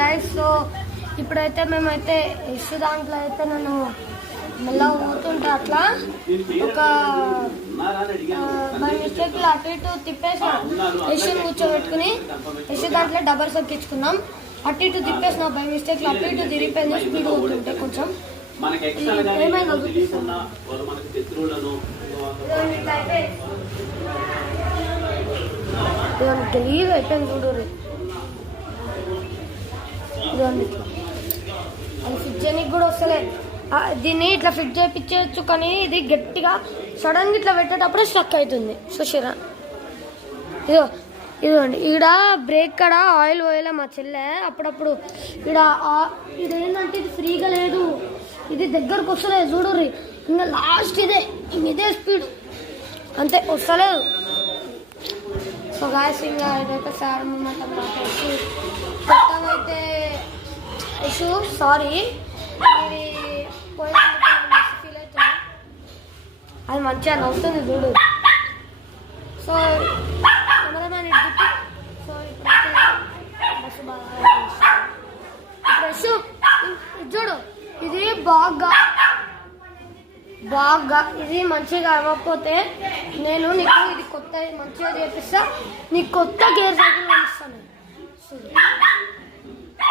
Guys, so ఇప్పుడైతే మేమైతే యశ్ దాంట్లో అయితే నేను మెల్లగా పోతుంటే అట్లా ఒక బై మిస్టేక్ అటు ఇటు తిప్పేసిన. యశ్ని కూర్చోబెట్టుకుని యశ్ దాంట్లో డబర్స్ ఎక్కించుకున్నాం. అటు ఇటు తిప్పేసిన బై మిస్టేక్ అటు ఇటు తిరిగిపోయింది. స్పీడ్ పోతుంటే కొంచెం ఏమైందో గలీజ్ అయిపోయింది చూడు. అది ఫిట్ చేయడానికి కూడా వస్తలే. దీన్ని ఇట్లా ఫిట్ చేయించవచ్చు, కానీ ఇది గట్టిగా సడన్గా ఇట్లా పెట్టేటప్పుడే స్టక్ అవుతుంది. సుషిరా ఇదిగోండి, ఈడ బ్రేక్ కాడ ఆయిల్ పోయలే మా చెల్లె అప్పుడప్పుడు. ఇదేంటంటే ఇది ఫ్రీగా లేదు, ఇది దగ్గరకు వస్తలేదు చూడుర్రి. ఇంకా లాస్ట్ ఇదే స్పీడ్ అంతే, వస్తలేదు. సో గాయస్, ఇంకా ఇదైతే సార్ మూమెంట్ అన్నమాట. మొత్తం అయితే ఇష్యూ సారీ, ఇది పోయిన ఫీల్ అవుతుంది. అది మంచిగా నవ్వుతుంది చూడు. సో కెమెరామ్యాన్ ఇడ్డుకి. సో ఇప్పుడైతే బస్సు ఇప్పుడు చూడు, ఇది బాగా ఇది మంచిగా అవ్వకపోతే నేను నీకు ఇది కొత్త మంచిగా చేపిస్తా, నీకు కొత్త గేర్ సైకిల్ ఇస్తాను.